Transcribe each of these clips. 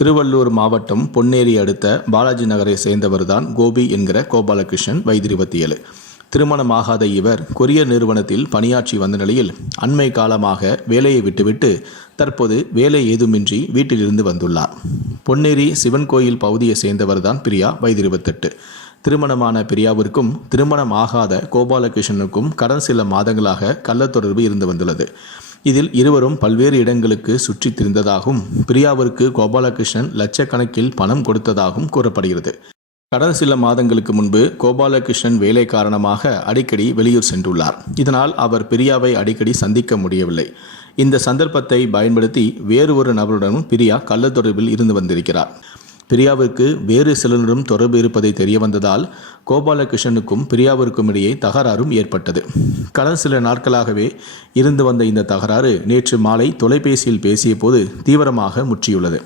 திருவள்ளூர் மாவட்டம் பொன்னேரி அடுத்த பாலாஜி நகரை சேர்ந்தவர்தான் கோபி என்கிற கோபாலகிருஷ்ணன் வயது இருபத்தி ஏழு. திருமணமாகாத இவர் கொரியர் நிறுவனத்தில் பணியாற்றி வந்த நிலையில் அண்மை காலமாக வேலையை விட்டுவிட்டு தற்போது வேலை ஏதுமின்றி வீட்டிலிருந்து வந்துள்ளார். பொன்னேரி சிவன் கோயில் பகுதியை சேர்ந்தவர்தான் பிரியா வயது இருபத்தெட்டு. திருமணமான பிரியாவிற்கும் திருமணம் ஆகாத கோபாலகிருஷ்ணனுக்கும் கடன் சில மாதங்களாக கள்ளத்தொடர்பு இருந்து வந்துள்ளது. இதில் இருவரும் பல்வேறு இடங்களுக்கு சுற்றித் திரிந்ததாகவும் பிரியாவிற்கு கோபாலகிருஷ்ணன் லட்சக்கணக்கில் பணம் கொடுத்ததாகவும் கூறப்படுகிறது. கடந்த சில மாதங்களுக்கு முன்பு கோபாலகிருஷ்ணன் வேலை காரணமாக அடிக்கடி வெளியூர் சென்றுள்ளார். இதனால் அவர் பிரியாவை அடிக்கடி சந்திக்க முடியவில்லை. இந்த சந்தர்ப்பத்தை பயன்படுத்தி வேறு ஒரு நபருடனும் பிரியா கள்ள தொடர்பில் இருந்து வந்திருக்கிறார். பிரியாவிற்கு வேறு சிலனரும் தொடர்பு இருப்பதை தெரிய வந்ததால் கோபாலகிருஷ்ணனுக்கும் பிரியாவிற்கும் இடையே தகராறும் ஏற்பட்டது. கடந்த சில நாட்களாகவே இருந்து வந்த இந்த தகராறு நேற்று மாலை தொலைபேசியில் பேசிய போது தீவிரமாக முற்றியுள்ளது.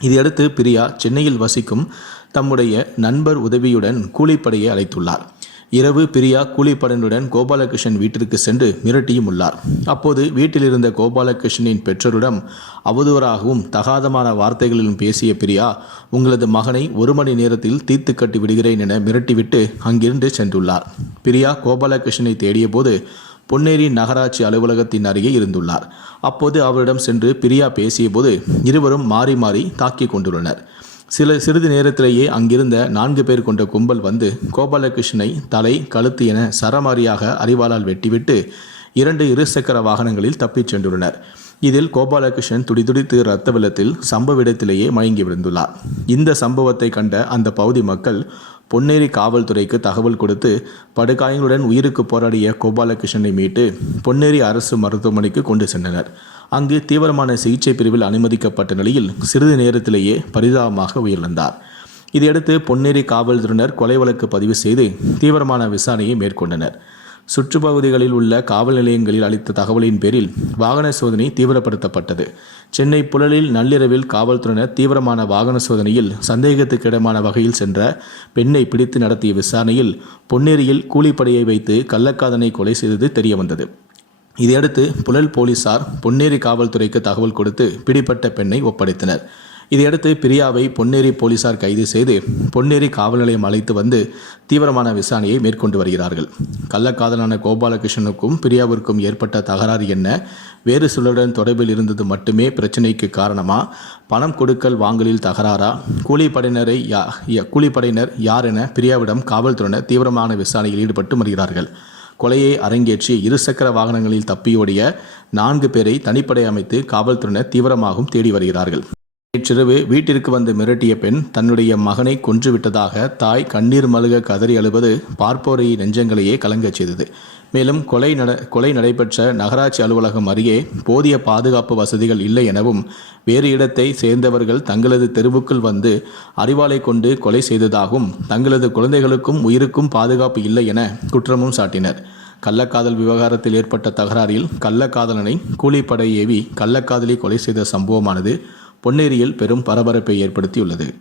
இதையடுத்து பிரியா சென்னையில் வசிக்கும் தம்முடைய நண்பர் உதவியுடன் கூலிப்படையை அழைத்துள்ளார். இரவு பிரியா கூலிப்படனுடன் கோபாலகிருஷ்ணன் வீட்டிற்கு சென்று மிரட்டியும் உள்ளார். அப்போது வீட்டில் இருந்த கோபாலகிருஷ்ணனின் பெற்றோரிடம் அவதூறாகவும் தகாதமான வார்த்தைகளிலும் பேசிய பிரியா உங்களது மகனை ஒரு மணி நேரத்தில் தீர்த்து கட்டி விடுகிறேன் என மிரட்டிவிட்டு அங்கிருந்து சென்றுள்ளார் பிரியா கோபாலகிருஷ்ணனை தேடியபோது பொன்னேரி நகராட்சி அலுவலகத்தின் அருகே இருந்துள்ளார். அப்போது அவரிடம் சென்று பிரியா பேசியபோது இருவரும் மாறி மாறி தாக்கிக் கொண்டுள்ளனர். சில சிறிது நேரத்திலேயே அங்கிருந்த நான்கு பேர் கொண்ட கும்பல் வந்து கோபாலகிருஷ்ணனை தலை கழுத்து என சரமாரியாக அறிவாளால் வெட்டிவிட்டு இரண்டு இருசக்கர வாகனங்களில் தப்பிச் சென்றுள்ளனர். இதில் கோபாலகிருஷ்ணன் துடிதுடித்து இரத்த வெள்ளத்தில் சம்பவ இடத்திலேயே மயங்கி விழுந்துள்ளார். இந்த சம்பவத்தை கண்ட அந்த பகுதி மக்கள் பொன்னேரி காவல்துறைக்கு தகவல் கொடுத்து படுகாயங்களுடன் உயிருக்கு போராடிய கோபாலகிருஷ்ணனை மீட்டு பொன்னேரி அரசு மருத்துவமனைக்கு கொண்டு சென்றனர். அங்கு தீவிரமான சிகிச்சை பிரிவில் அனுமதிக்கப்பட்ட நிலையில் சிறிது நேரத்திலேயே பரிதாபமாக உயிரிழந்தார். இதையடுத்து பொன்னேரி காவல்துறையினர் கொலை வழக்கு பதிவு செய்து தீவிரமான விசாரணையை மேற்கொண்டனர். சுற்றுப்பகுதிகளில் உள்ள காவல் நிலையங்களில் அளித்த தகவலின் பேரில் வாகன சோதனை தீவிரப்படுத்தப்பட்டது. சென்னை புழலில் நள்ளிரவில் காவல்துறையினர் தீவிரமான வாகன சோதனையில் சந்தேகத்துக்கிடமான வகையில் சென்ற பெண்ணை பிடித்து நடத்திய விசாரணையில் பொன்னேரியில் கூலிப்படையை வைத்து கள்ளக்காதனை கொலை செய்தது தெரியவந்தது. இதையடுத்து புழல் போலீசார் பொன்னேரி காவல்துறைக்கு தகவல் கொடுத்து பிடிப்பட்ட பெண்ணை ஒப்படைத்தனர். இதையடுத்து பிரியாவை பொன்னேரி போலீசார் கைது செய்து பொன்னேரி காவல் நிலையம் அழைத்து வந்து தீவிரமான விசாரணையை மேற்கொண்டு வருகிறார்கள். கள்ளக்காதலான கோபாலகிருஷ்ணனுக்கும் பிரியாவிற்கும் ஏற்பட்ட தகராறு என்ன? வேறு சிலருடன் தொடர்பில் இருந்தது மட்டுமே பிரச்சனைக்கு காரணமா? பணம் கொடுக்கல் வாங்கலில் தகராறா? கூலிப்படையினரை யா கூலிப்படையினர் யார் என பிரியாவிடம் காவல்துறையினர் தீவிரமான விசாரணையில் ஈடுபட்டு வருகிறார்கள். கொலையை அரங்கேற்றி இருசக்கர வாகனங்களில் தப்பியோடிய நான்கு பேரை தனிப்படை அமைத்து காவல்துறையினர் தீவிரமாகவும் தேடி வருகிறார்கள். நேற்றிரவு வீட்டிற்கு வந்து மிரட்டிய பெண் தன்னுடைய மகனை கொன்றுவிட்டதாக தாய் கண்ணீர் மல்க கதறி அழுவது பார்ப்போரை நெஞ்சங்களையே கலங்கச் செய்தது. மேலும் கொலை நட கொலை நடைபெற்ற நகராட்சி அலுவலகம் அருகே போதிய பாதுகாப்பு வசதிகள் இல்லை எனவும் வேறு இடத்தை சேர்ந்தவர்கள் தங்களது தெருவுக்குள் வந்து அறிவாளை கொண்டு கொலை செய்ததாகவும் தங்களது குழந்தைகளுக்கும் உயிருக்கும் பாதுகாப்பு இல்லை என குற்றமும் சாட்டினர். கள்ளக்காதல் விவகாரத்தில் ஏற்பட்ட தகராறில் கள்ளக்காதலனை கூலிப்படை ஏவி கள்ளக்காதலி கொலை செய்த சம்பவமானது பொன்னேரியில் பெரும் பரபரப்பை ஏற்படுத்தியுள்ளது.